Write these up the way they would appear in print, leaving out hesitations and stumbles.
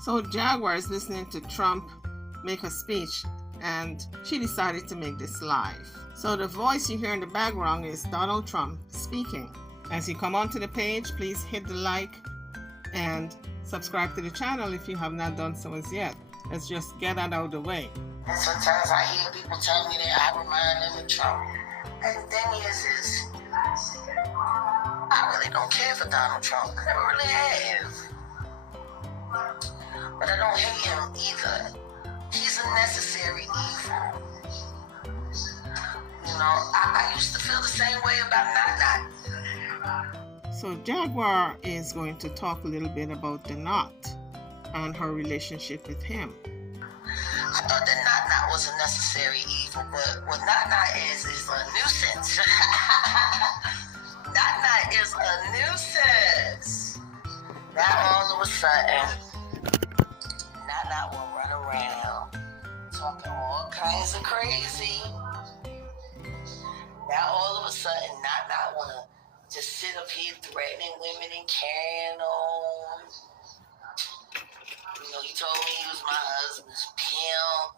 So Jaguar is listening to Trump make a speech, and she decided to make this live. So the voice you hear in the background is Donald Trump speaking. As you come onto the page, please hit the like and subscribe to the channel if you have not done so as yet. Let's just get that out of the way. And sometimes I hear people tell me that I remind them of Trump. And the thing is I really don't care for Donald Trump. I never really have. But I don't hate him either. He's a necessary evil. You know, I used to feel the same way about Not. So Jaguar is going to talk a little bit about the Not and her relationship with him. I thought that Not was a necessary evil, but what Not is a nuisance. Not is a nuisance. Now all of a sudden, Not will run around talking all kinds of crazy. Now all of a sudden, Not wanna just sit up here threatening women and carrying on. You know, he told me he was my husband's pimp.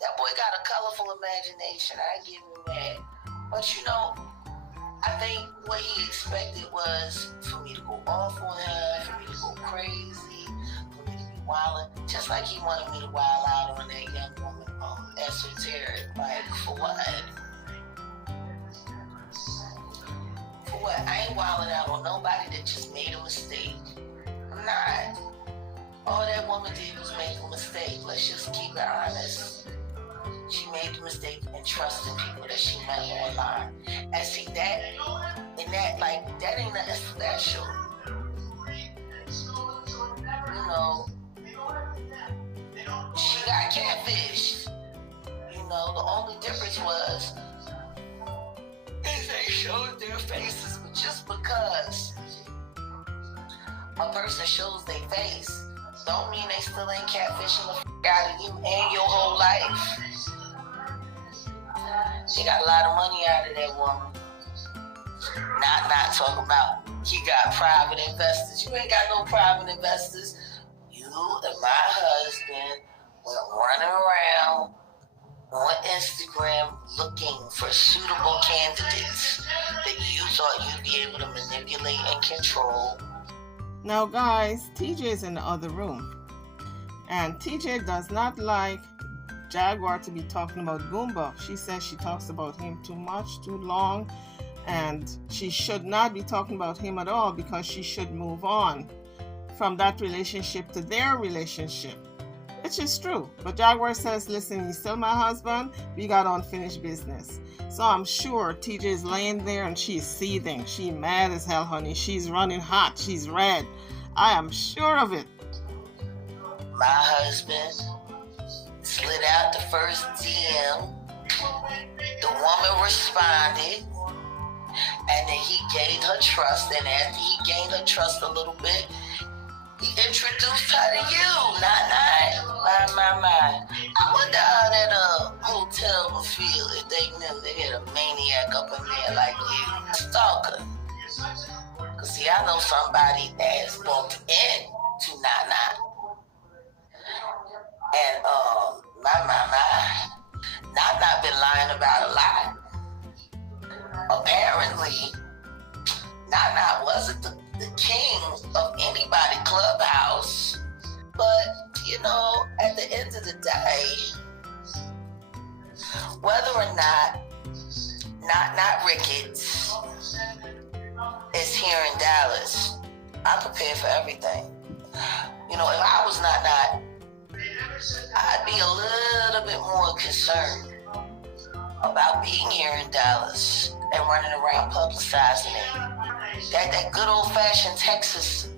That boy got a colorful imagination. I give him that. But you know, I think what he expected was for me to go off on him, for me to go crazy, for me to be wilding, just like he wanted me to wild out on that young woman, esoteric. Like, for what? For what? I ain't wilding out on nobody that just made a mistake. I'm not. All that woman did was make a mistake. Let's just keep it honest. She made the mistake and trusted people that she met online. And see that, and that, like, that ain't nothing special. You know, she got catfished. You know, the only difference was is they showed their faces, but just because a person shows their face don't mean they still ain't catfishing the out of you and your whole life. She got a lot of money out of that woman. Not talking about he got private investors. You ain't got no private investors. You and my husband went running around on Instagram looking for suitable candidates that you thought you'd be able to manipulate and control. Now guys, TJ is in the other room, and TJ does not like Jaguar to be talking about Goomba. She says she talks about him too much, too long, and she should not be talking about him at all because she should move on from that relationship to their relationship, which is true. But Jaguar says, listen, he's still my husband, we got unfinished business. So I'm sure TJ is laying there and she's seething. She's mad as hell, honey. She's running hot. She's red. I am sure of it. My husband slid out the first DM. The woman responded. And then he gained her trust. And after he gained her trust a little bit, he introduced her to you. My. I wonder how that hotel would feel if they knew they had a maniac up in there like you. Stalker. Cause see, I know somebody that's bumped in to Nana. And my. Not been lying about a lot. Apparently, Nana wasn't the king of anybody clubhouse. But, you know, at the end of the day, whether or not Ricketts is here in Dallas, I'm prepared for everything. You know, if I was not, I'd be a little bit more concerned about being here in Dallas and running around publicizing it. That good old-fashioned Texas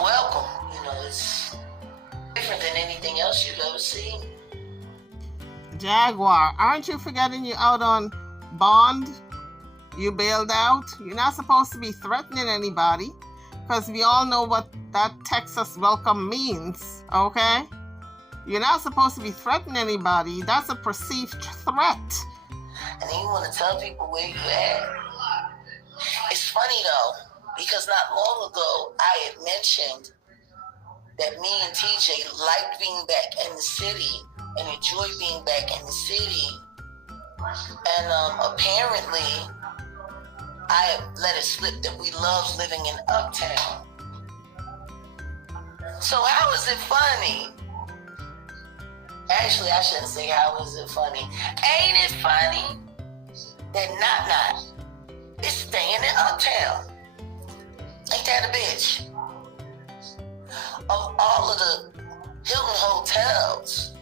welcome. You know, it's different than anything else you've ever seen. Jaguar, aren't you forgetting you're out on bond? You bailed out? You're not supposed to be threatening anybody, because we all know what that Texas welcome means, okay? You're not supposed to be threatening anybody. That's a perceived threat. And then you want to tell people where you at. It's funny though. Because not long ago, I had mentioned that me and TJ liked being back in the city and enjoy being back in the city. And apparently, I let it slip that we love living in Uptown. So how is it funny? Actually, I shouldn't say how is it funny. Ain't it funny that Not is staying in Uptown? Ain't that a bitch? Of all of the Hilton hotels.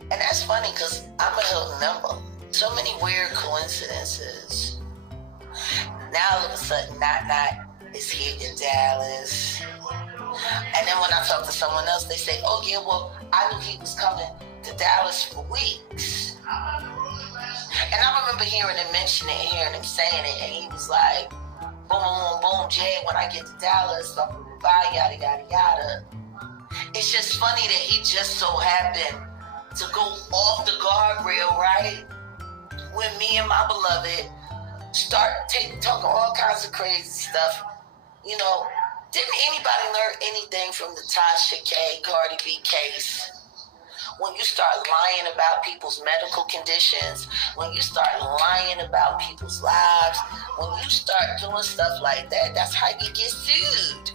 And that's funny because I'm a Hilton member. So many weird coincidences. Now all of a sudden, Not is here in Dallas. And then when I talk to someone else, they say, oh yeah, well, I knew he was coming to Dallas for weeks. And I remember hearing him mention it, hearing him saying it, and he was like, boom, boom, Jay, when I get to Dallas, blah, blah, blah, blah, yada, yada, yada. It's just funny that he just so happened to go off the guardrail, right? When me and my beloved start talking all kinds of crazy stuff. You know, didn't anybody learn anything from the Tasha K, Cardi B case? When you start lying about people's medical conditions, when you start lying about people's lives, when you start doing stuff like that, that's how you get sued.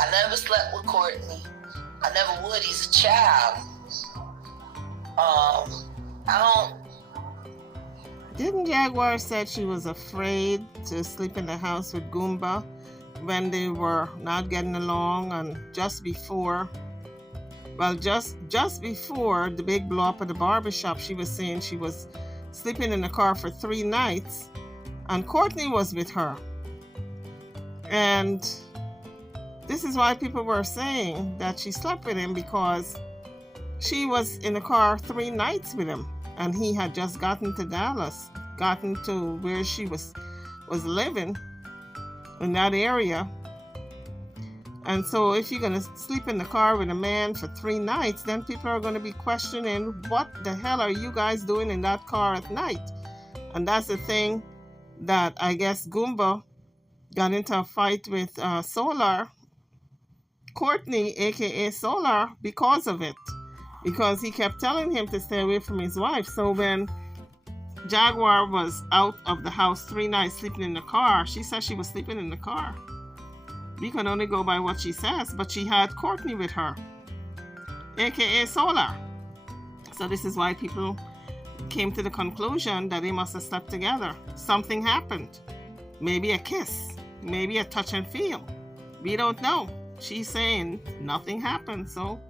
I never slept with Courtney. I never would. He's a child. Didn't Jaguar said she was afraid to sleep in the house with Goomba when they were not getting along, and just before the big blow up at the barbershop, she was saying she was sleeping in the car for 3 nights, and Courtney was with her. And this is why people were saying that she slept with him, because she was in the car 3 nights with him, and he had just gotten to Dallas, gotten to where she was living in that area. And so if you're going to sleep in the car with a man for 3 nights, then people are going to be questioning, what the hell are you guys doing in that car at night? And that's the thing that I guess Goomba got into a fight with Soular, Courtney, aka Soular, because of it. Because he kept telling him to stay away from his wife. So when Jaguar was out of the house 3 nights sleeping in the car, she said she was sleeping in the car. We can only go by what she says, but she had Courtney with her, aka Soular. So this is why people came to the conclusion that they must have slept together. Something happened. Maybe a kiss, maybe a touch and feel. We don't know. She's saying nothing happened, so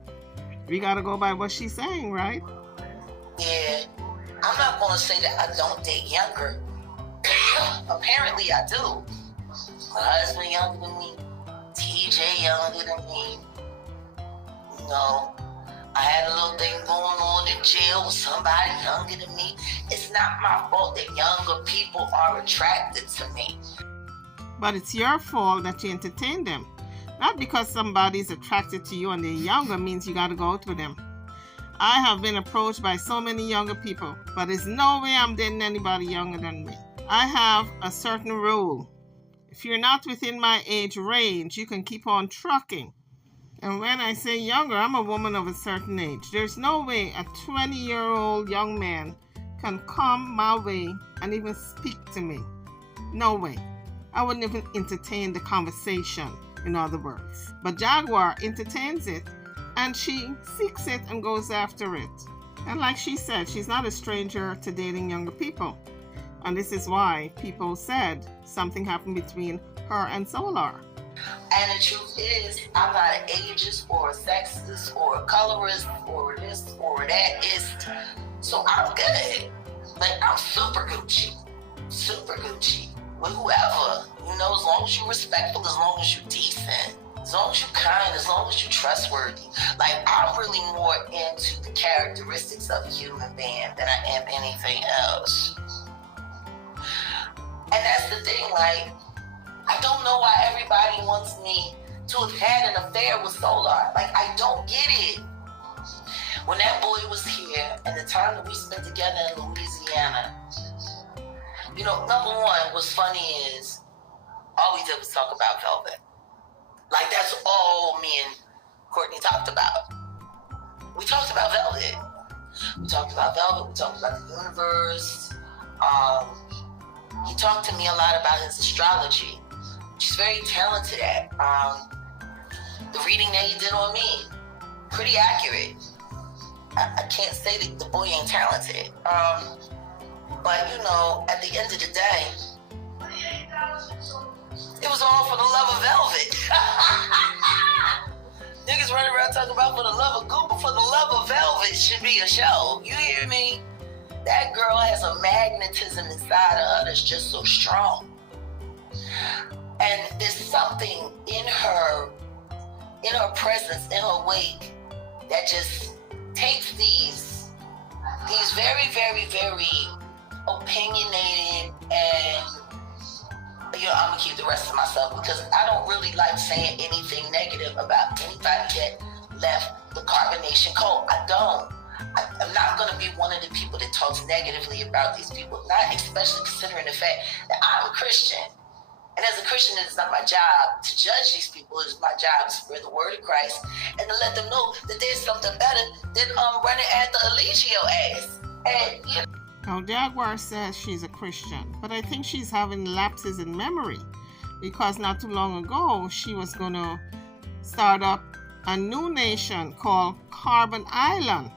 we gotta go by what she's saying, right? Yeah. I'm not gonna say that I don't date younger. Apparently I do. My husband younger than me. TJ younger than me. You know, I had a little thing going on in jail with somebody younger than me. It's not my fault that younger people are attracted to me. But it's your fault that you entertain them. Not because somebody's attracted to you and they're younger means you gotta go out with them. I have been approached by so many younger people, but there's no way I'm dating anybody younger than me. I have a certain rule. If you're not within my age range, you can keep on trucking. And when I say younger, I'm a woman of a certain age. There's no way a 20-year-old young man can come my way and even speak to me. No way. I wouldn't even entertain the conversation, in other words. But Jaguar entertains it, and she seeks it and goes after it. And like she said, she's not a stranger to dating younger people. And this is why people said something happened between her and Soular. And the truth is, I'm not an ageist or a sexist or a colorist or this or that-ist. So I'm good. Like, I'm super Gucci. Super Gucci. With whoever. You know, as long as you're respectful, as long as you're decent, as long as you're kind, as long as you're trustworthy. Like, I'm really more into the characteristics of a human being than I am anything else. And that's the thing, like, I don't know why everybody wants me to have had an affair with Soular. Like, I don't get it. When that boy was here and the time that we spent together in Louisiana, You know, number one, what's funny is all we did was talk about Velvet. Like, that's all me and Courtney talked about. We talked about Velvet. We talked about Velvet. We talked about the universe. He talked to me a lot about his astrology. She's very talented at. The reading that he did on me, pretty accurate. I can't say that the boy ain't talented. But, you know, at the end of the day, it was all for the love of Velvet. Niggas running around talking about for the love of Google, for the love of Velvet should be a show. You hear me? That girl has a magnetism inside of her that's just so strong. And there's something in her presence, in her wake, that just takes these very, very, very opinionated, and you know, I'm gonna keep the rest to myself because I don't really like saying anything negative about anybody that left the carbonation cult. I don't. I'm not gonna be one of the people that talks negatively about these people, not especially considering the fact that I'm a Christian. And as a Christian, it's not my job to judge these people. It's my job to spread the word of Christ and to let them know that there's something better than running at the Allegio ass. And you know. Now, Jaguar says she's a Christian, but I think she's having lapses in memory because not too long ago, she was going to start up a new nation called Carbon Island.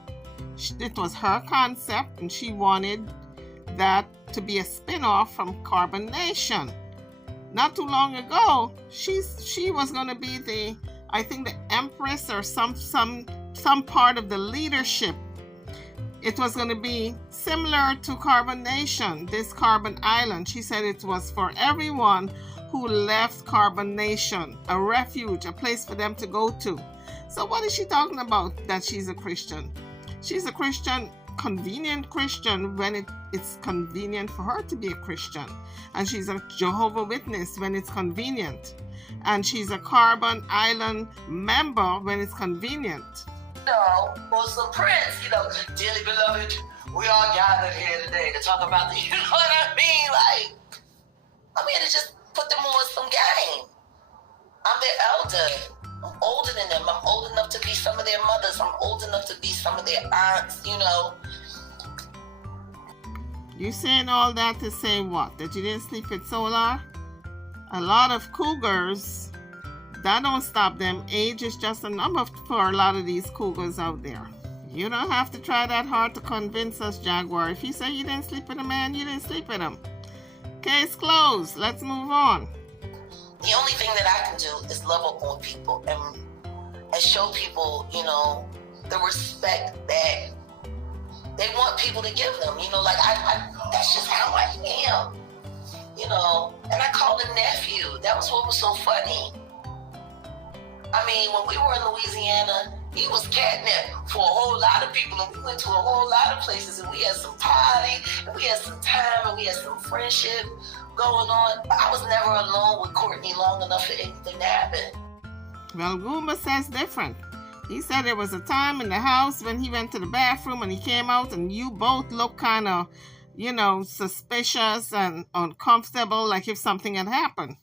It was her concept, and she wanted that to be a spin-off from Carbon Nation. Not too long ago, she was going to be the empress or some part of the leadership. It was going to be similar to Carbon Nation, this Carbon Island. She said it was for everyone who left Carbon Nation, a refuge, a place for them to go to. So what is she talking about that she's a Christian? She's a Christian, convenient Christian when it's convenient for her to be a Christian. And she's a Jehovah's Witness when it's convenient. And she's a Carbon Island member when it's convenient. Muslim Prince, dearly beloved, we all gathered here today to talk about the, you know what I mean? Like, I'm here to just put them on some game. I'm their elder. I'm older than them. I'm old enough to be some of their mothers. I'm old enough to be some of their aunts, You saying all that to say what? That you didn't sleep with Soular? A lot of cougars, that don't stop them. Age is just a number for a lot of these cougars out there. You don't have to try that hard to convince us, Jaguar. If you say you didn't sleep with a man, you didn't sleep with him. Case closed. Let's move on. The only thing that I can do is love up on people and show people, the respect that they want people to give them. That's just how I am. And I called him nephew. That was what was so funny. I mean, when we were in Louisiana, he was catnip for a whole lot of people, and we went to a whole lot of places, and we had some party, and we had some time, and we had some friendship going on. I was never alone with Courtney long enough for anything to happen. Well, Goomba says different. He said there was a time in the house when he went to the bathroom and he came out and you both looked kind of, suspicious and uncomfortable, like if something had happened.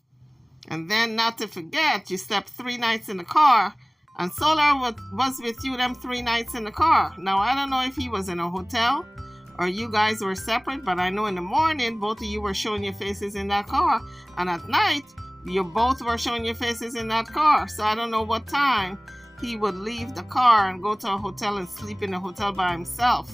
And then, not to forget, you slept 3 nights in the car, and Soular was with you them 3 nights in the car. Now, I don't know if he was in a hotel or you guys were separate, but I know in the morning, both of you were showing your faces in that car. And at night, you both were showing your faces in that car. So I don't know what time he would leave the car and go to a hotel and sleep in a hotel by himself.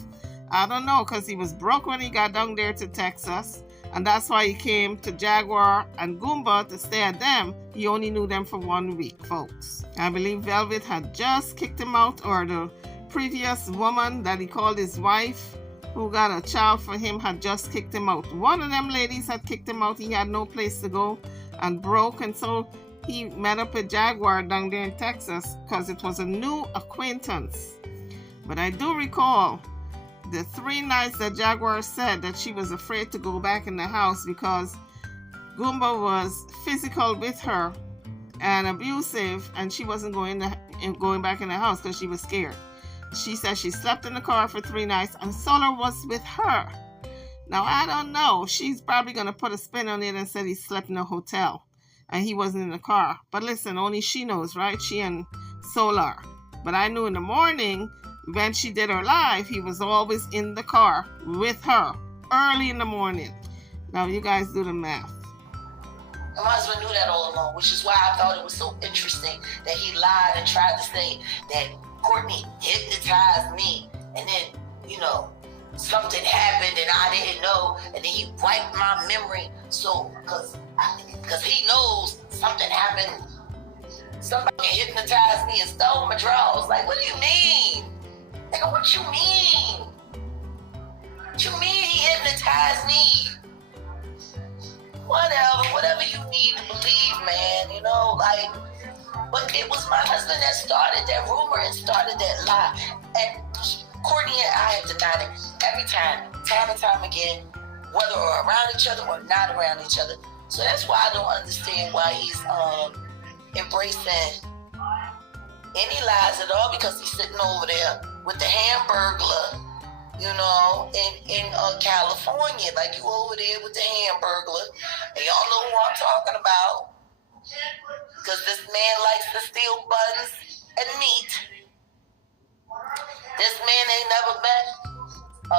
I don't know, because he was broke when he got down there to Texas. And that's why he came to Jaguar and Goomba to stay at them. He only knew them for 1 week, folks. I believe Velvet had just kicked him out, or the previous woman that he called his wife, who got a child for him, had just kicked him out. One of them ladies had kicked him out. He had no place to go and broke. And so he met up with Jaguar down there in Texas because it was a new acquaintance. But I do recall the 3 nights that Jaguar said that she was afraid to go back in the house because Goomba was physical with her and abusive, and she wasn't going back in the house because she was scared. She said she slept in the car for 3 nights and Soular was with her. Now, I don't know. She's probably going to put a spin on it and said he slept in a hotel and he wasn't in the car. But listen, only she knows, right? She and Soular. But I knew in the morning when she did her live, he was always in the car with her early in the morning. Now, you guys do the math. My husband knew that all along, which is why I thought it was so interesting that he lied and tried to say that Courtney hypnotized me and then, something happened and I didn't know, and then he wiped my memory. So, because he knows something happened, somebody hypnotized me and stole my drawers. Like, what do you mean? Nigga, what you mean? What you mean he hypnotized me? Whatever you need to believe, man, but it was my husband that started that rumor and started that lie. And Courtney and I have denied it every time and time again, whether we're around each other or not around each other. So that's why I don't understand why he's embracing any lies at all, because he's sitting over there with the Hamburglar, in California. Like, you over there with the Hamburglar, and y'all know who I'm talking about, because this man likes to steal buns and meat. This man ain't never met a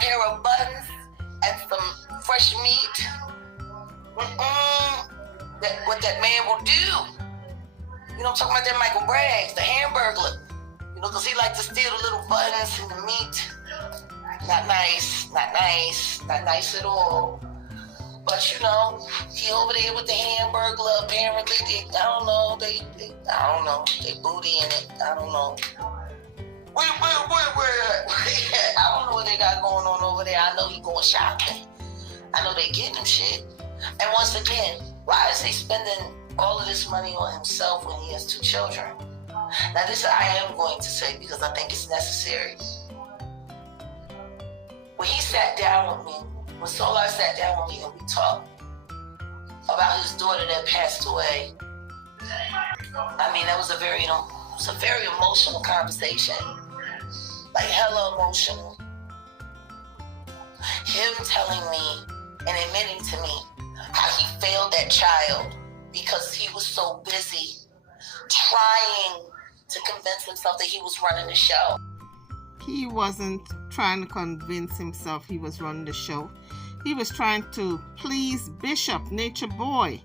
pair of buns and some fresh meat. What that man will do. I'm talking about that Michael Braggs, the Hamburglar. Because he likes to steal the little buns and the meat. Not nice at all. But he over there with the Hamburglar. Apparently, they booty in it. I don't know. Where? I don't know what they got going on over there. I know he going shopping. I know they getting him shit. And once again, why is he spending all of this money on himself when he has 2 children? Now, this I am going to say because I think it's necessary. When he sat down with me, when Soular sat down with me and we talked about his daughter that passed away, that was a very emotional conversation. Like, hella emotional. Him telling me and admitting to me how he failed that child because he was so busy trying to convince himself that he was running the show. He wasn't trying to convince himself he was running the show. He was trying to please Bishop, Nature Boy.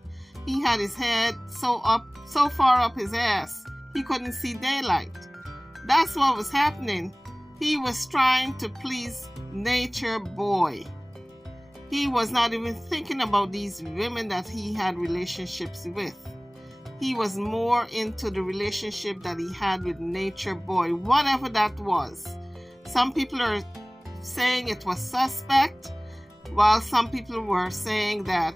He had his head so far up his ass, he couldn't see daylight. That's what was happening. He was trying to please Nature Boy. He was not even thinking about these women that he had relationships with. He was more into the relationship that he had with Nature Boy, whatever that was. Some people are saying it was suspect, while some people were saying that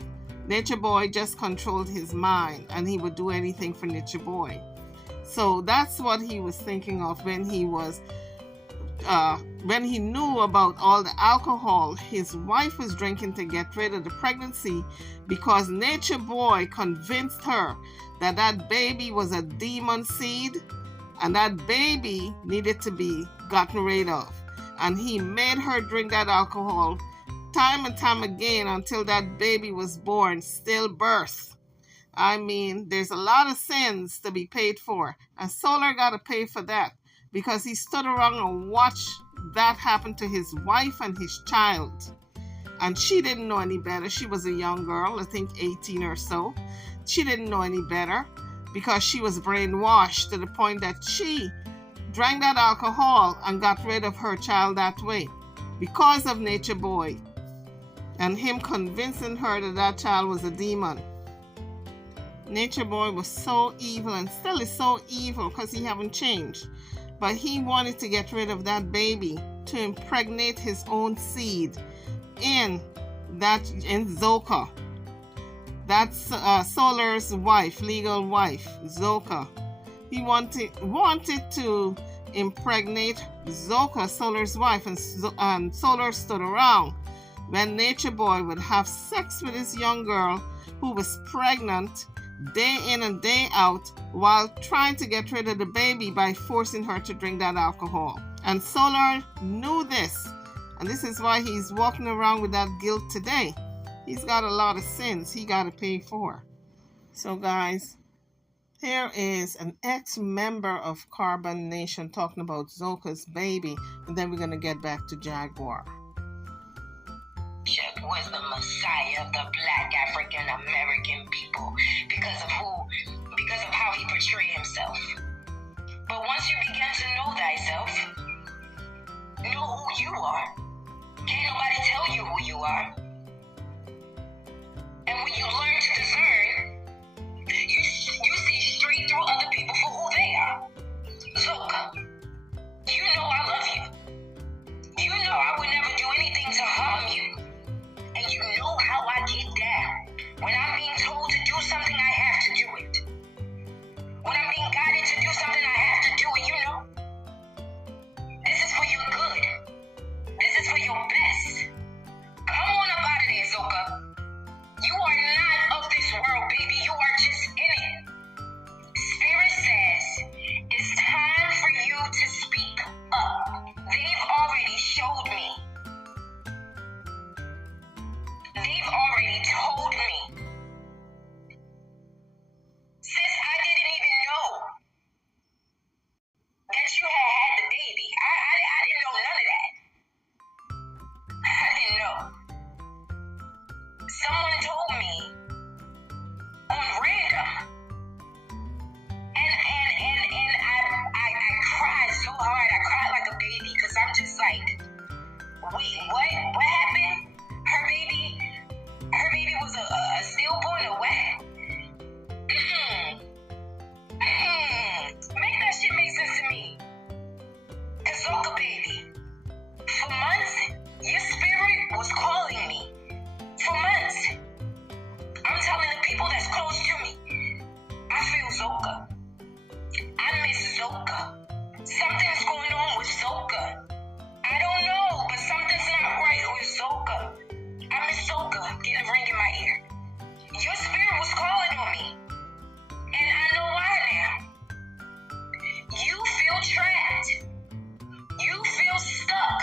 Nature Boy just controlled his mind and he would do anything for Nature Boy. So that's what he was thinking of when he knew about all the alcohol his wife was drinking to get rid of the pregnancy, because Nature Boy convinced her that that baby was a demon seed and that baby needed to be gotten rid of. And he made her drink that alcohol time and time again until that baby was born, stillbirth. There's a lot of sins to be paid for, and Soular got to pay for that because he stood around and watched that happen to his wife and his child. And she didn't know any better. She was a young girl, I think 18 or so. She didn't know any better because she was brainwashed to the point that she drank that alcohol and got rid of her child that way because of Nature Boy and him convincing her that that child was a demon. Nature Boy was so evil and still is so evil because he haven't changed. But he wanted to get rid of that baby to impregnate his own seed in Zoca. That's Soular's wife, legal wife, Zoca. He wanted to impregnate Zoca, Soular's wife, and Soular stood around when Nature Boy would have sex with this young girl who was pregnant day in and day out while trying to get rid of the baby by forcing her to drink that alcohol. And Soular knew this, And this is why he's walking around with that guilt today. He's got a lot of sins he got to pay for. So guys, here is an ex-member of Carbon Nation talking about Zoca's baby, and then we're going to get back to Jaguar. Was the Messiah of the Black African American people because of how he portrayed himself. But once you begin to know thyself, know who you are, can't nobody tell you who you are. And when you learn to discern, you see straight through other people for who they are. Zoca, you know I love you. You know I would never do anything to harm you. And you know how I get down. When I'm being told to do something, I have to do it. When I'm being guided to do something, I have to do it, you know. This is for your good. This is for your best. Come on up out of there, Zoca. You are not of this world, baby. You are just in it. Spirit says it's time for you to speak up. They've already showed me. They've already told me. Sis, I didn't even know that you had the baby. I didn't know none of that. I didn't know. Someone told me on random. And I cried so hard. I cried like a baby because I'm just like, wait, what? What happened? Her baby was a stillborn or what? Make that shit make sense to me. Cause Zoca, baby, for months, your spirit was calling me. For months. I'm telling the people that's close to me, I feel Zoca. I miss Zoca. Something's going on with Zoca. I don't know, but something's not right with Zoca. I miss Zoca getting a ring in my ear. Your spirit was calling on me. And I know why now. You feel trapped. You feel stuck.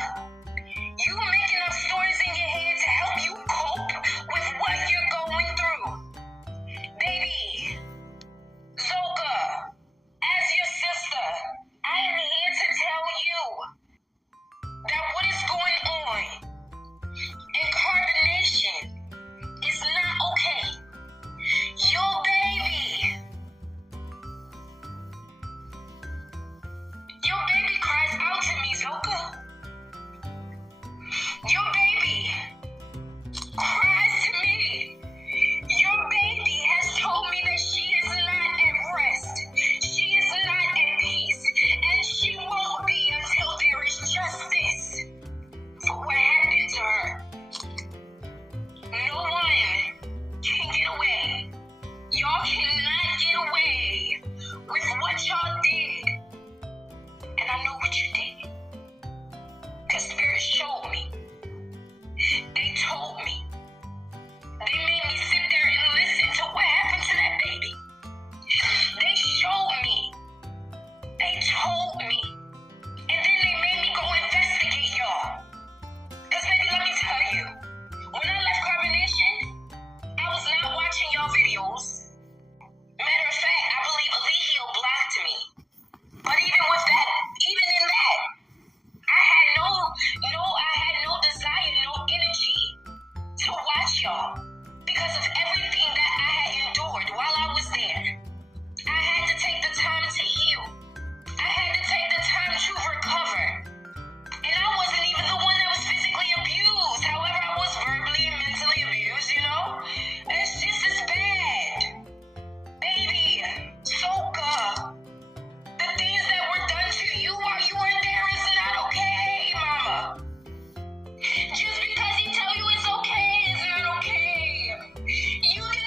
You making up stories in your head to help you cope with what you're going through. Baby, Zoca, as your sister, I am here to tell you that what is going on in carbonation is not okay. Your baby cries out to me, Zoca. Your baby cries to me. Your baby has told me that she is not at rest. She is not at peace. And she won't be until there is justice for what happened to her. No one can get away. Y'all cannot get away with what y'all did. And I know what you did. Because Spirit showed me. They told me. They made me sit there and listen to what happened to that baby. They showed me. They told me. And then they made me go investigate y'all. Because baby, let me tell you. When I left Carbonation, I was not watching y'all videos. Matter of fact, I believe Alihio blocked me. But even with that, even in that, I had no desire, no energy to watch y'all because of everything that I had endured while I was there. I had to take the time to heal. I had to take the time to recover. And I wasn't even the one that was physically abused. However, I was verbally and mentally abused, you know? It's just as bad. Baby, Zoca, the things that were done to you while you were there is not okay, mama. Just because he tell you it's okay is not okay. You did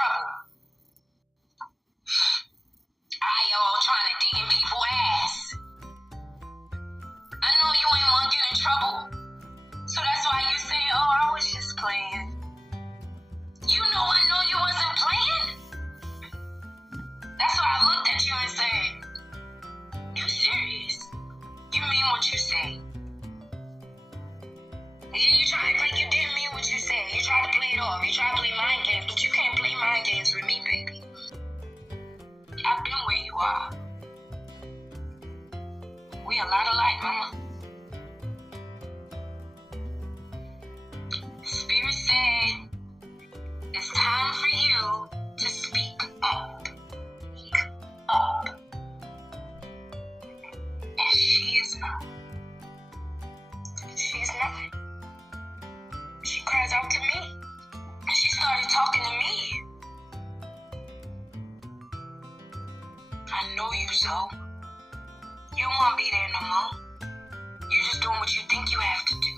trouble. I all trying to dig in people's ass. I know you ain't want to get in trouble. So that's why you say, oh, I was just playing. You know I know you wasn't playing. That's why I looked at you and said, you serious? You mean what you say? And then you try to act like you didn't mean what you said. You try to play it off. You try to play mind games, but you can't play mind games with me, baby. I've been where you are. We a lot alike, mama. Spirit said, it's time for you to speak up. Speak up. And she is not. She is not. She cries out to me. And she started talking to me. I know you, so. You don't want to be there no more. You're just doing what you think you have to do.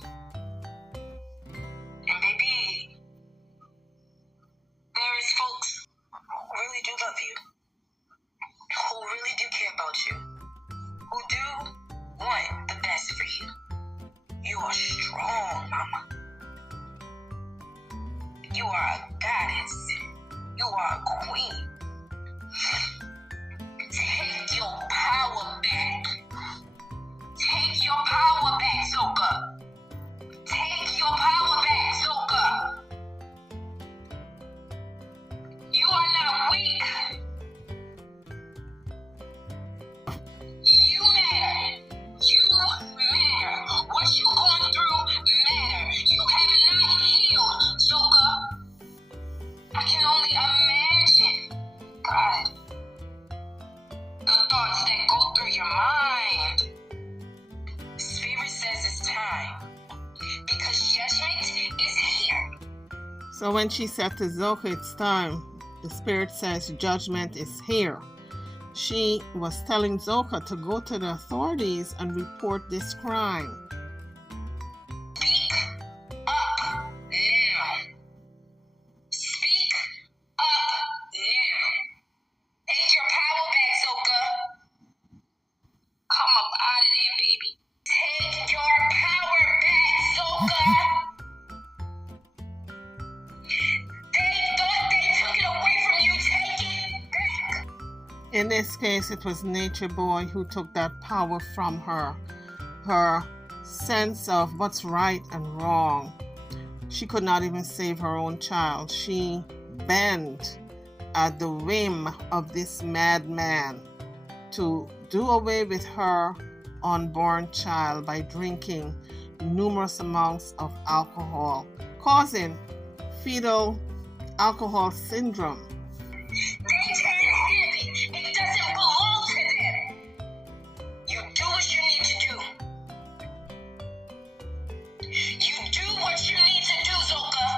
And baby, there is folks who really do love you, who really do care about you, who do want the best for you. You are strong, mama. You are a goddess. You are a queen. Take your power back. Take your power back, Zoca. Take your power back, Zoca. You are not weak. You matter. You matter. What you going through matter. You have not healed, Zoca. I can only imagine, God, the thoughts that go through your mind. Spirit says it's time because judgment is here. So when she said to Zoca, it's time, the Spirit says judgment is here. She was telling Zoca to go to the authorities and report this crime. Speak up now. Speak up now. Take your power back, Zoca. Come up out of there, baby. Take your power back, Zoca. They thought they took it away from you. Take it back. In this case, it was Nature Boy who took that power from her. Her sense of what's right and wrong. She could not even save her own child. She bent at the whim of this madman to do away with her unborn child by drinking numerous amounts of alcohol, causing fetal alcohol syndrome. They can't have it. It doesn't belong to them. You do what you need to do. You do what you need to do, Zoca.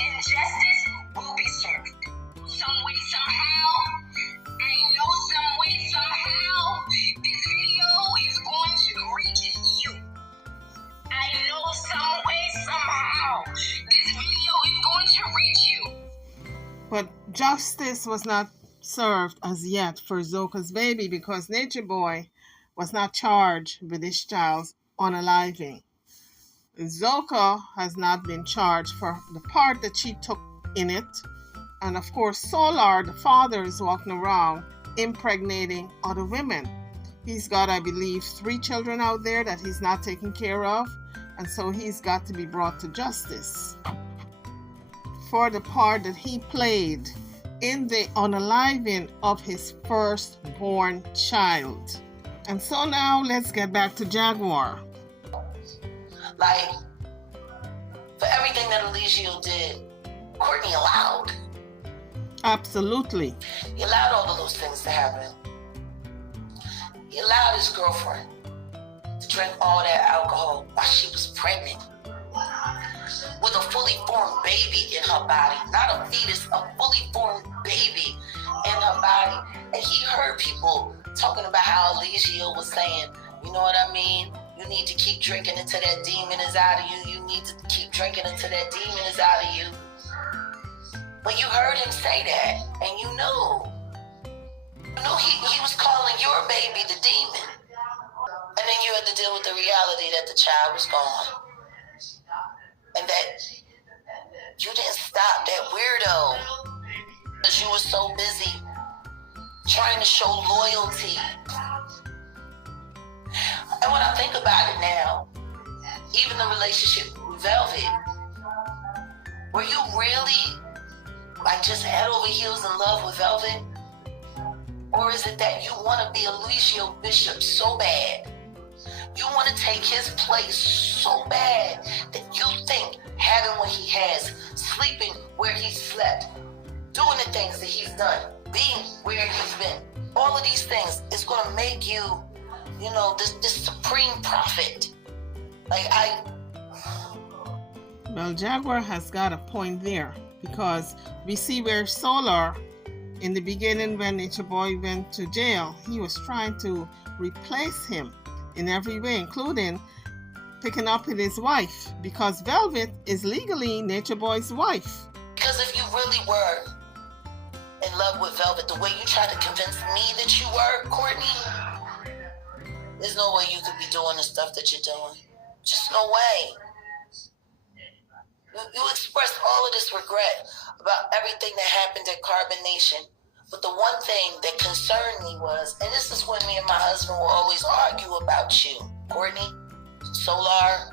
And justice will be served. Some way, somehow. I know some way, somehow. This video is going to reach you. I know some way, somehow. This video is going to reach you. But justice was not served as yet for Zoca's baby because Nature Boy was not charged with this child's unaliving. Zoca has not been charged for the part that she took in it. And of course, Soular, the father, is walking around impregnating other women. He's got, I believe, 3 children out there that he's not taking care of. And so he's got to be brought to justice for the part that he played in the unaliving of his firstborn child. And so now let's get back to Jaguar. Like, for everything that Eligio did, Courtney allowed. Absolutely. He allowed all of those things to happen. He allowed his girlfriend to drink all that alcohol while she was pregnant with a fully formed baby in her body. Not a fetus, a fully formed baby in her body. And he heard people talking about how Eligio was saying, you know what I mean? You need to keep drinking until that demon is out of you. You need to keep drinking until that demon is out of you. But you heard him say that, and you knew. You knew he was calling your baby the demon. And then you had to deal with the reality that the child was gone. And that you didn't stop that weirdo because you were so busy trying to show loyalty. And when I think about it now, even the relationship with Velvet, were you really like just head over heels in love with Velvet? Or is it that you want to be Eligio Bishop so bad? You want to take his place so bad that you think having what he has, sleeping where he slept, doing the things that he's done, being where he's been, all of these things is going to make you, you know, this supreme prophet. Well, Jaguar has got a point there, because we see where Soular, in the beginning when Nature Boy went to jail, he was trying to replace him in every way, including picking up with his wife, because Velvet is legally Nature Boy's wife. Because if you really were in love with Velvet the way you tried to convince me that you were, Courtney, there's no way you could be doing the stuff that you're doing. Just no way. You expressed all of this regret about everything that happened at Carbon Nation. But the one thing that concerned me was, and this is when me and my husband will always argue about you, Courtney, Soular.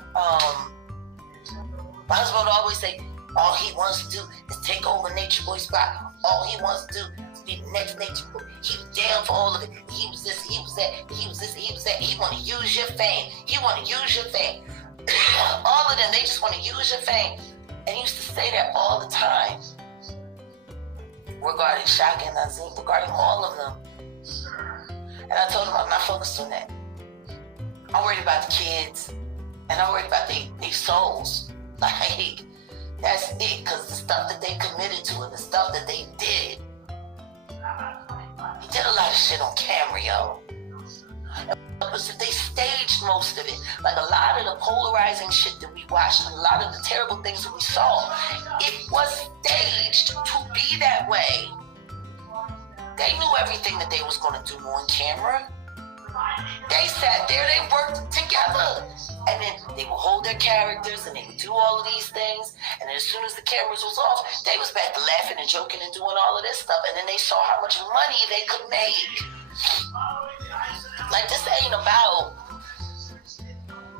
My husband would always say, all he wants to do is take over Nature Boy's spot. All he wants to do is be the next Nature Boy. He was down for all of it. He was this, he was that, he was this, he was that. He want to use your fame. He want to use your fame. All of them, they just want to use your fame. And he used to say that all the time regarding Shaka and Nazim, regarding all of them. And I told him I'm not focused on that. I'm worried about the kids, and I'm worried about their souls. Like, that's it, because the stuff that they committed to and the stuff that they did, he did a lot of shit on camera, yo. They staged most of it. Like a lot of the polarizing shit that we watched, a lot of the terrible things that we saw, it was staged to be that way. They knew everything that they was going to do on camera. They sat there, they worked together. And then they would hold their characters and they would do all of these things. And then as soon as the cameras was off, they was back to laughing and joking and doing all of this stuff. And then they saw how much money they could make. Like, this ain't about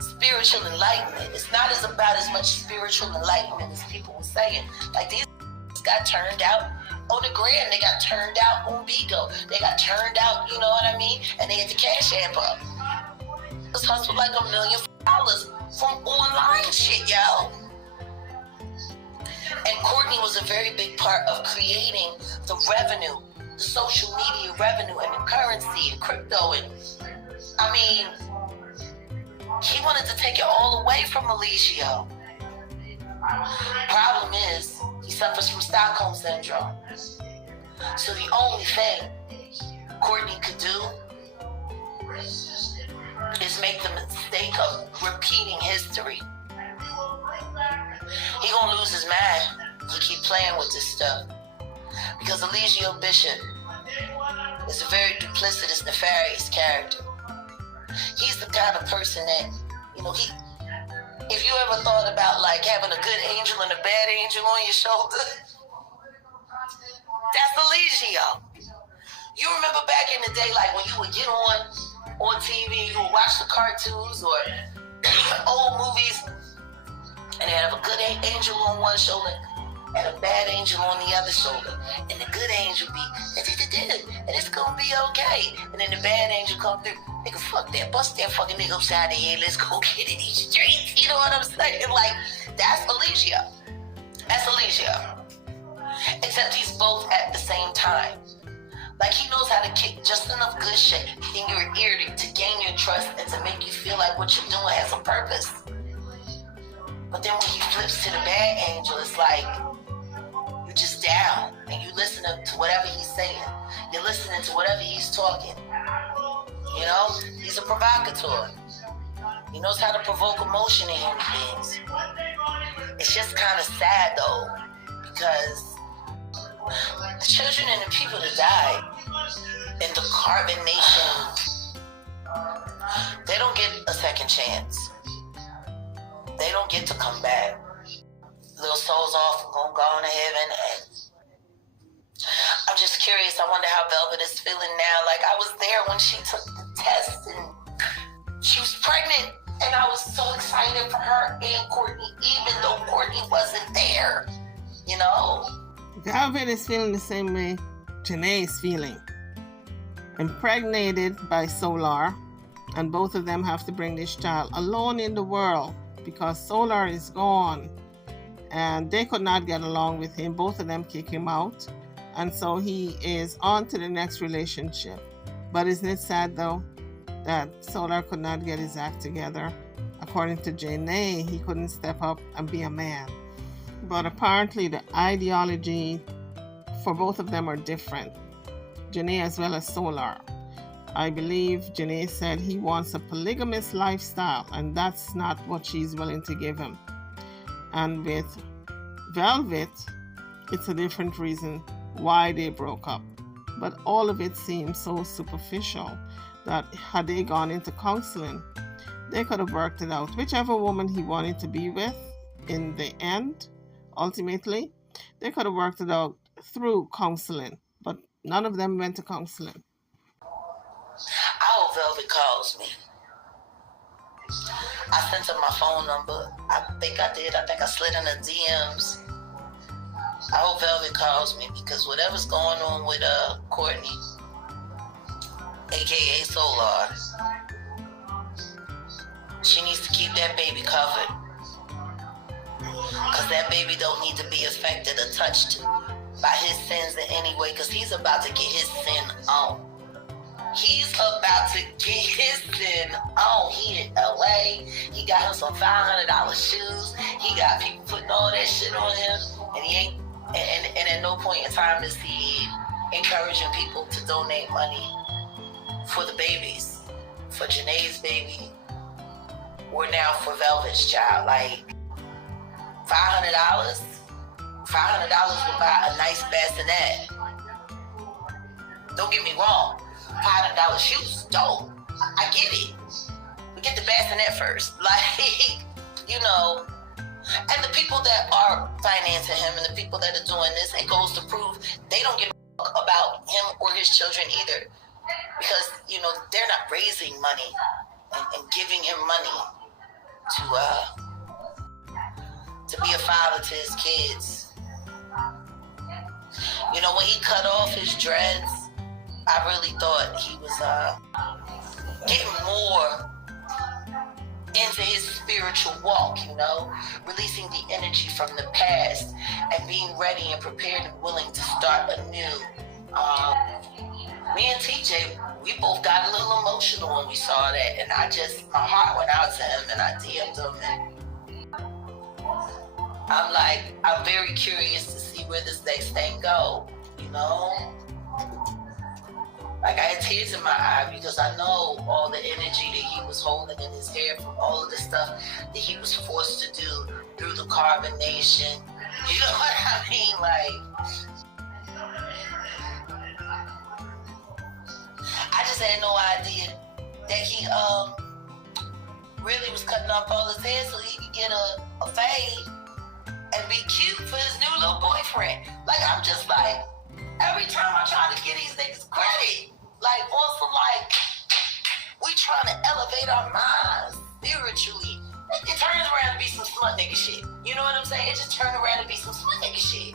spiritual enlightenment. It's not about as much spiritual enlightenment as people were saying. Like, these got turned out on the gram. They got turned out on Bigo. They got turned out, you know what I mean? And they had the Cash App up. This hustled like $1 million from online shit, yo. And Courtney was a very big part of creating the revenue, the social media revenue and the currency and crypto. And I mean, he wanted to take it all away from Eligio. Problem is, he suffers from Stockholm Syndrome. So the only thing Courtney could do is make the mistake of repeating history. He gonna lose his mind to keep playing with this stuff. Because Eligio Bishop is a very duplicitous, nefarious character. He's the kind of person that, you know, if you ever thought about like having a good angel and a bad angel on your shoulder, that's Eligio. You remember back in the day, like when you would get on TV, you would watch the cartoons or old movies, and they have a good angel on one shoulder and a bad angel on the other shoulder. And the good angel be, and it's gonna be okay. And then the bad angel come through, nigga, fuck that, bust that fucking nigga upside the head, let's go get in these streets. You know what I'm saying? Like, that's Eligio. That's Eligio. Except he's both at the same time. Like, he knows how to kick just enough good shit in your ear to gain your trust and to make you feel like what you're doing has a purpose. But then when he flips to the bad angel, it's like you're just down and you listening to whatever he's saying. You're listening to whatever he's talking. You know, he's a provocateur. He knows how to provoke emotion in human beings. It's just kind of sad though, because The children and the people that died in the carbonation, they don't get a second chance. They don't get to come back. Little souls off, gonna go on to heaven. And I'm just curious. I wonder how Velvet is feeling now. Like, I was there when she took the test and she was pregnant. And I was so excited for her and Courtney, even though Courtney wasn't there, you know? Velvet is feeling the same way Janae is feeling. Impregnated by Soular, and both of them have to bring this child alone in the world because Soular is gone. And they could not get along with him. Both of them kick him out. And so he is on to the next relationship. But isn't it sad, though, that Soular could not get his act together? According to Janae, he couldn't step up and be a man. But apparently the ideology for both of them are different. Janae as well as Soular. I believe Janae said he wants a polygamous lifestyle, and that's not what she's willing to give him. And with Velvet, it's a different reason why they broke up. But all of it seems so superficial that had they gone into counseling, they could have worked it out. Whichever woman he wanted to be with in the end, ultimately, they could have worked it out through counseling. But none of them went to counseling. I hope Velvet calls me. I sent her my phone number. I think I did. I think I slid in the DMs. I hope Velvet calls me because whatever's going on with Courtney, aka Soular, she needs to keep that baby covered. Because that baby don't need to be affected or touched by his sins in any way, because he's about to get his sin on. He's about to get his sin on. He in LA. He got him some $500 shoes. He got people putting all that shit on him. And he ain't, and at no point in time is he encouraging people to donate money for the babies, for Janae's baby, or now for Velvet's child. Like, $500 would buy a nice bassinet. Don't get me wrong. $500 shoes, dope. I get it. We get the bassinet first. Like, you know, and the people that are financing him and the people that are doing this, it goes to prove they don't give a fuck about him or his children either. Because, you know, they're not raising money and giving him money to be a father to his kids. You know, when he cut off his dreads, I really thought he was getting more into his spiritual walk, you know, releasing the energy from the past and being ready and prepared and willing to start anew. Me and TJ, we both got a little emotional when we saw that, and my heart went out to him, and I DM'd him, and I'm like, I'm very curious to see where this next thing go, you know? Like, I had tears in my eye because I know all the energy that he was holding in his hair from all of the stuff that he was forced to do through the carbonation. You know what I mean? Like, I just had no idea that he really was cutting off all his hair so he could get a fade and be cute for his new little boyfriend. Like, I'm just like, every time I try to get these niggas credit, like, on some, like, we trying to elevate our minds spiritually. It turns around to be some slut nigga shit. You know what I'm saying? It just turned around to be some slut nigga shit.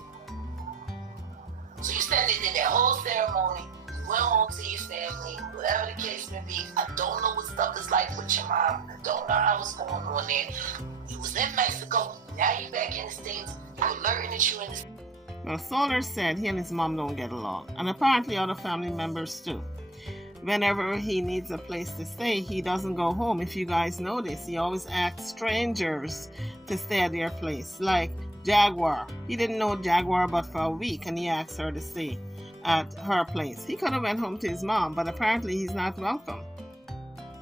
So you said they did that whole ceremony, you went home to your family, whatever the case may be. I don't know what stuff is like with your mom. I don't know how what's going on there. You was in Mexico, now you back in the States. You're alerting that you in the States. Well, Soular said he and his mom don't get along, and apparently other family members too. Whenever he needs a place to stay, he doesn't go home. If you guys notice, he always asks strangers to stay at their place. Like Jaguar. He didn't know Jaguar but for a week, and he asked her to stay at her place. He could have went home to his mom, but apparently he's not welcome.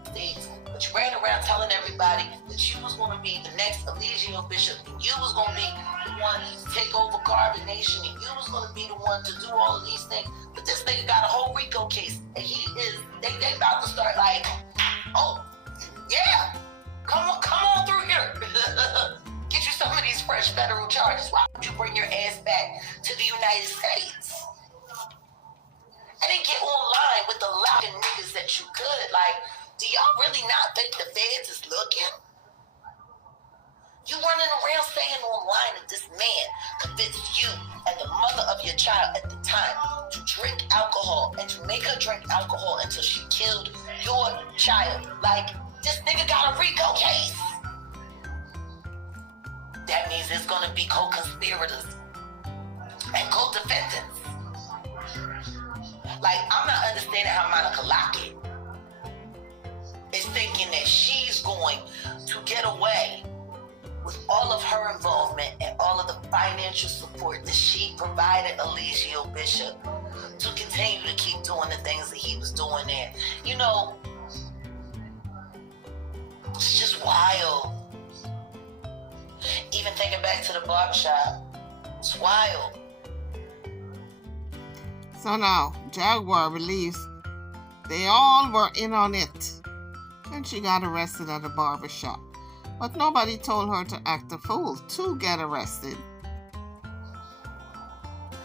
But you ran around telling everybody that you was going to be the next Eligio Bishop, and you was going to be the one to take over Carbonation, and you was gonna be the one to do all of these things. But this nigga got a whole RICO case, and they about to start like, oh, yeah, come on through here. Get you some of these fresh federal charges. Why don't you bring your ass back to the United States? And then get online with the loud niggas that you could. Like, do y'all really not think the feds is looking? You running around saying online that this man convinced you and the mother of your child at the time to drink alcohol and to make her drink alcohol until she killed your child. Like, this nigga got a RICO case. That means it's gonna be co-conspirators and co-defendants. Like, I'm not understanding how Monica Lockett is thinking that she's going to get away with all of her involvement and all of the financial support that she provided Eligio Bishop to continue to keep doing the things that he was doing there. You know, it's just wild. Even thinking back to the barbershop, it's wild. So now, Jaguar believes they all were in on it, and she got arrested at a barbershop. But nobody told her to act a fool to get arrested.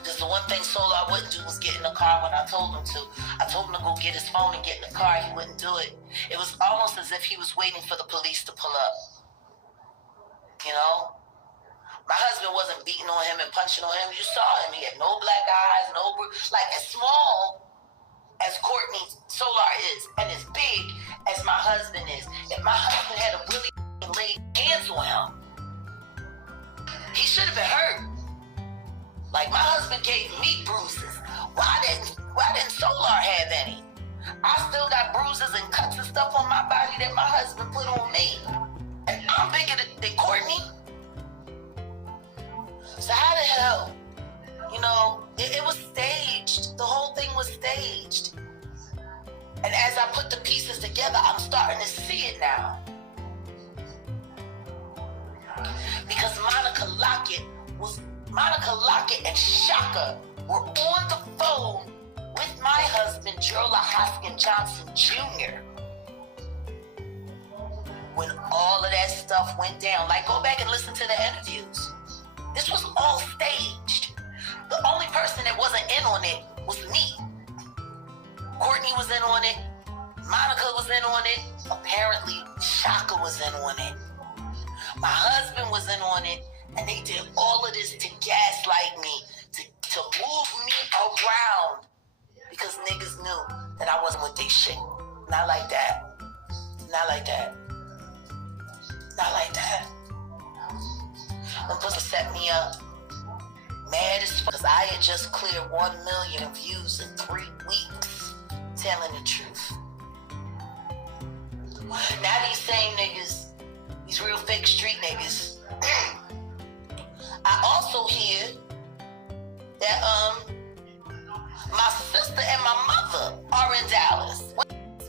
Because the one thing Soular wouldn't do was get in the car when I told him to. I told him to go get his phone and get in the car. He wouldn't do it. It was almost as if he was waiting for the police to pull up. You know? My husband wasn't beating on him and punching on him. You saw him. He had no black eyes, like as small as Courtney Soular is and as big as my husband is. If my husband had a really laid hands on him, he should have been hurt. Like, my husband gave me bruises. Why didn't Soular have any? I still got bruises and cuts and stuff on my body that my husband put on me. And I'm bigger than Courtney. So how the hell, you know, it was staged. The whole thing was staged. And as I put the pieces together, I'm starting to see it now. Because Monica Lockett and Shaka were on the phone with my husband, Gerla Hoskin Johnson Jr. when all of that stuff went down. Like, go back and listen to the interviews. This was all staged. The only person that wasn't in on it was me. Courtney was in on it. Monica was in on it. Apparently, Shaka was in on it. My husband was in on it. And they did all of this to gaslight me, to move me around. Because niggas knew that I wasn't with they shit. Not like that. Not like that. Not like that. Them pussies set me up. Mad as fuck. Because I had just cleared 1 million views in 3 weeks. Telling the truth. Now these same niggas, these real fake street niggas, I also hear that my sister and my mother are in Dallas.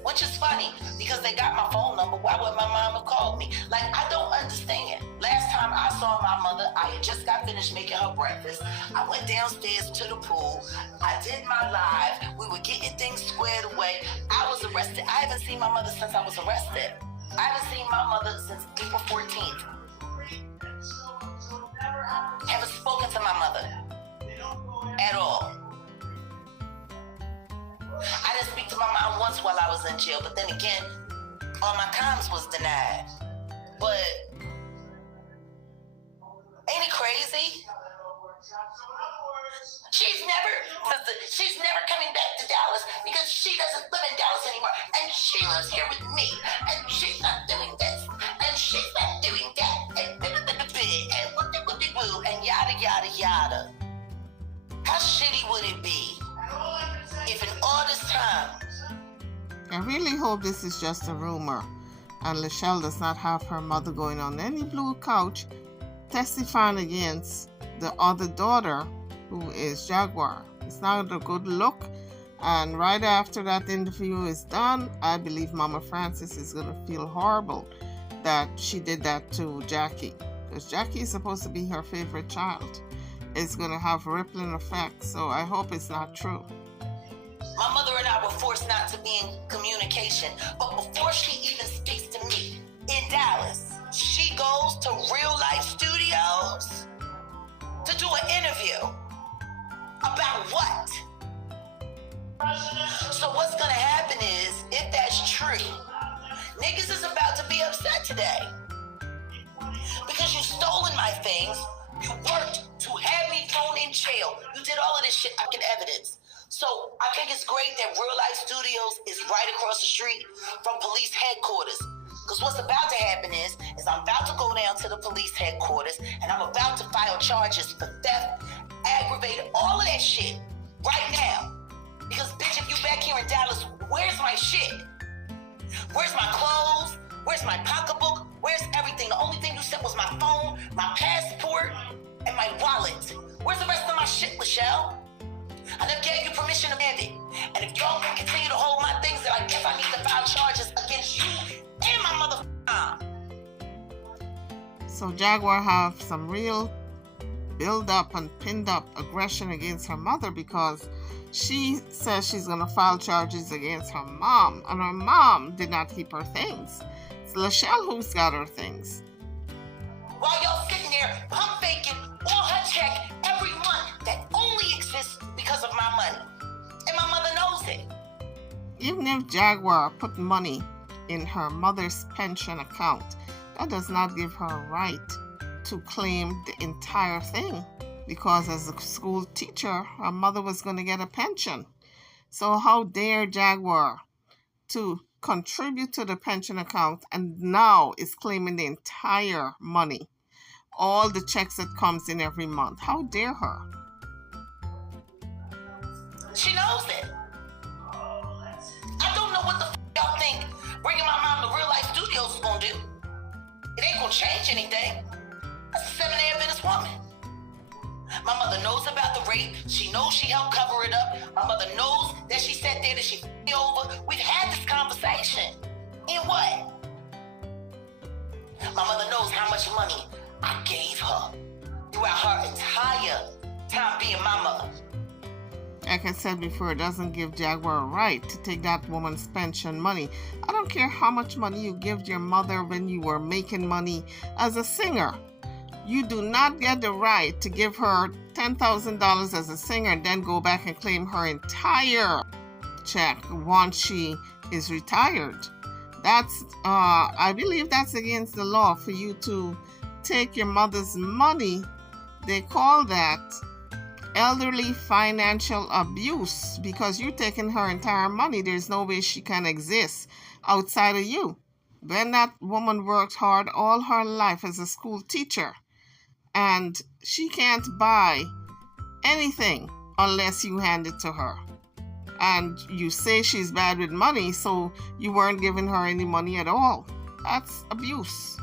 Which is funny, because they got my phone number. Why would my mama call me? Like, I don't understand. Last time I saw my mother, I had just got finished making her breakfast. I went downstairs to the pool. I did my live. We were getting things squared away. I was arrested. I haven't seen my mother since I was arrested. I haven't seen my mother since April 14th. Haven't spoken to my mother at all. I didn't speak to my mom once while I was in jail, but then again, all my comms was denied. But ain't it crazy? She's never coming back to Dallas because she doesn't live in Dallas anymore, and she lives here with me, and she's not doing this, and she's not doing that, and yada yada yada. How shitty would it be if in all this time? I really hope this is just a rumor and Lachelle does not have her mother going on any blue couch testifying against the other daughter, who is Jaguar. It's not a good look. And right after that interview is done, I believe Mama Francis is going to feel horrible that she did that to Jackie. because Jackie is supposed to be her favorite child. It's going to have rippling effects, so I hope it's not true. My mother and I were forced not to be in communication, but before she even speaks to me in Dallas, she goes to Real Life Studios to do an interview. About what? So what's gonna happen is, if that's true, niggas is about to be upset today. Because you stolen my things, you worked to have me thrown in jail. You did all of this shit, I can evidence. So I think it's great that Real Life Studios is right across the street from police headquarters. Because what's about to happen is I'm about to go down to the police headquarters and I'm about to file charges for theft, aggravated, all of that shit right now. Because bitch, if you back here in Dallas, where's my shit? Where's my clothes? Where's my pocketbook? Where's everything? The only thing you sent was my phone, my passport, and my wallet. Where's the rest of my shit, Michelle? I never gave you permission to end it. And if y'all can continue to hold my things, then I guess I need to file charges against you and my motherfucking mom. So Jaguar have some real build up and pinned up aggression against her mother because she says she's going to file charges against her mom, and her mom did not keep her things. It's Lachelle who's got her things. While y'all sitting there pump faking on her check every month that only exists because of my money. And my mother knows it. Even if Jaguar put money in her mother's pension account, that does not give her a right to claim the entire thing, because as a school teacher, her mother was going to get a pension. So how dare Jaguar to contribute to the pension account and now is claiming the entire money, all the checks that comes in every month? How dare her? She knows it. I don't know what the y'all think bringing my mom to Real Life Studios is going to do. It ain't going to change anything. That's a 7-day Adventist woman. My mother knows about the rape. She knows she helped cover it up. My mother knows that she sat there, that she f***ed me over. We've had this conversation. And what? My mother knows how much money I gave her throughout her entire time being my mother. Like I said before, it doesn't give Jaguar a right to take that woman's pension money. I don't care how much money you give your mother when you were making money as a singer. You do not get the right to give her $10,000 as a singer and then go back and claim her entire check once she is retired. That's, I believe that's against the law for you to take your mother's money. They call that elderly financial abuse, because you're taking her entire money. There's no way she can exist outside of you. When that woman worked hard all her life as a school teacher, and she can't buy anything unless you hand it to her. And you say she's bad with money, so you weren't giving her any money at all. That's abuse.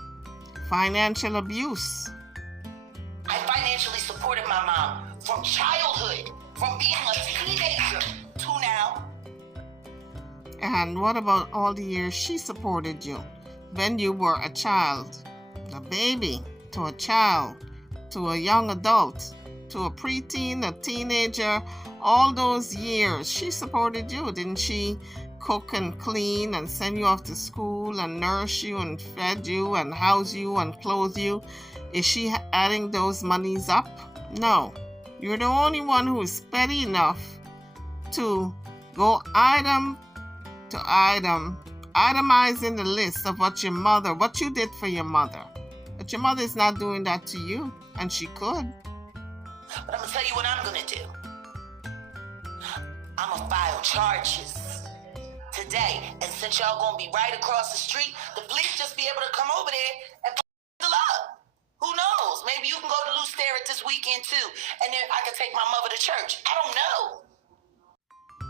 Financial abuse. I financially supported my mom from childhood, from being a teenager to now. And what about all the years she supported you? When you were a child, a baby, to a child, to a young adult, to a preteen, a teenager, all those years she supported you. Didn't she cook and clean and send you off to school and nurse you and fed you and house you and clothe you? Is she adding those monies up? No. You're the only one who is petty enough to go item to item, itemizing the list of what you did for your mother. But your mother is not doing that to you, and she could. But I'm going to tell you what I'm going to do. I'm going to file charges today. And since y'all going to be right across the street, the police just be able to come over there and the up. Who knows? Maybe you can go to Lou Sterrett this weekend too. And then I can take my mother to church. I don't know.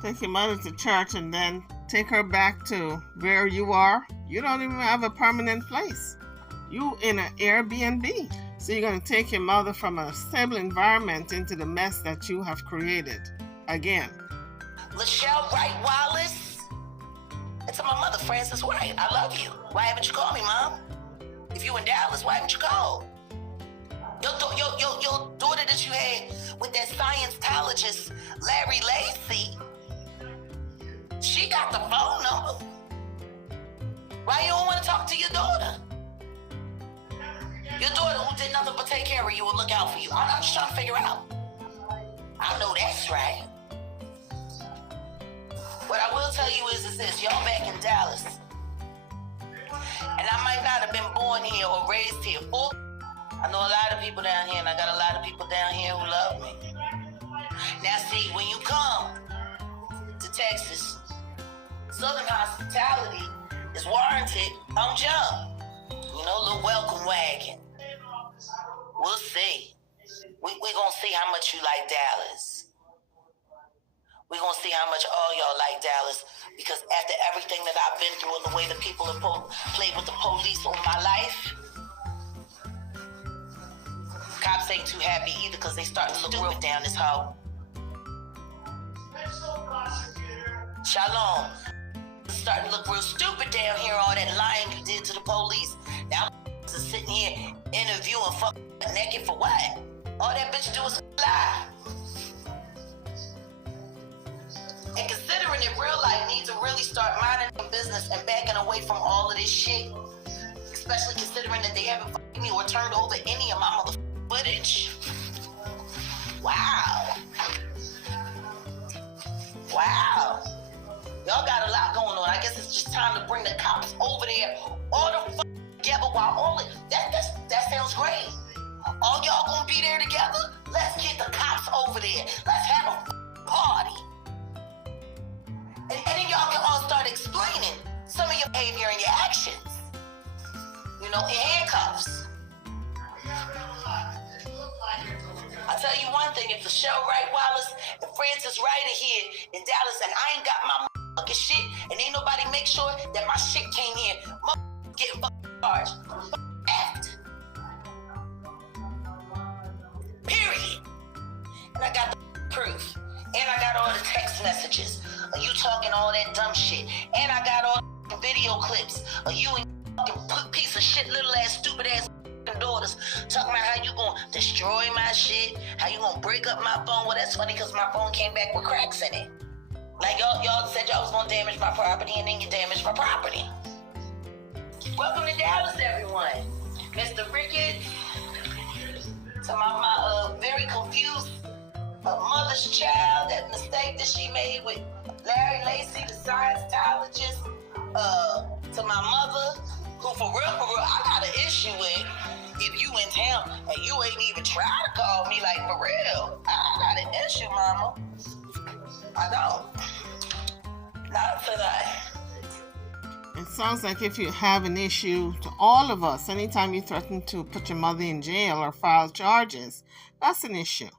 Take your mother to church and then take her back to where you are. You don't even have a permanent place. You in an Airbnb. So you're going to take your mother from a stable environment into the mess that you have created. Again. Lachelle Wright Wallace. And to my mother, Frances Wright, I love you. Why haven't you called me, Mom? If you in Dallas, why haven't you called? Your daughter that you had with that Scientologist, Larry Lacey, she got the phone number. Why you don't want to talk to your daughter? Your daughter who did nothing but take care of you and look out for you. I'm just trying to figure out. I know that's right. What I will tell you is this, y'all back in Dallas. And I might not have been born here or raised here. I know a lot of people down here, and I got a lot of people down here who love me. Now see, when you come to Texas, Southern hospitality is warranted on jump. You know, a little welcome wagon. We'll see. We're going to see how much you like Dallas. We're going to see how much all y'all like Dallas. Because after everything that I've been through and the way that people have played with the police on my life, cops ain't too happy either because they starting to look real down this hole. Shalom. It's starting to look real stupid down here, all that lying you did to the police. Now is sitting here interviewing naked for what? All that bitch do is lie. And considering it, real life needs to really start minding their business and backing away from all of this shit. Especially considering that they haven't me or turned over any of my footage. Wow. Wow. Y'all got a lot going on. I guess it's just time to bring the cops over there all the together while all it, that sounds great. All y'all gonna be there together? Let's get the cops over there. Let's have a party. And then y'all can all start explaining some of your behavior and your actions. You know, in handcuffs. I'll tell you one thing, if Michelle Wright Wallace and Francis Wright are here in Dallas and I ain't got my motherfucking shit and ain't nobody make sure that my shit came here, get charged. Period. And I got the proof. And I got all the text messages of you talking all that dumb shit. And I got all the video clips of you and your piece of shit, little ass, stupid ass daughters talking about how you gonna destroy my shit, how you gonna break up my phone. Well, that's funny because my phone came back with cracks in it. Like y'all said y'all was gonna damage my property and then you damaged my property. Welcome to Dallas, everyone. Mr. Ricketts, to my very confused mother's child, that mistake that she made with Larry Lacey, the Scientologist, to my mother, who for real, I got an issue with if you in town and you ain't even try to call me, like, for real. I got an issue, mama. I don't. Not today. It sounds like if you have an issue, to all of us, anytime you threaten to put your mother in jail or file charges, that's an issue.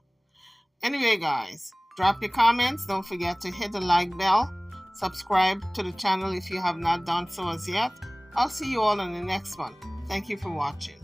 Anyway, guys, drop your comments. Don't forget to hit the like bell. Subscribe to the channel if you have not done so as yet. I'll see you all in the next one. Thank you for watching.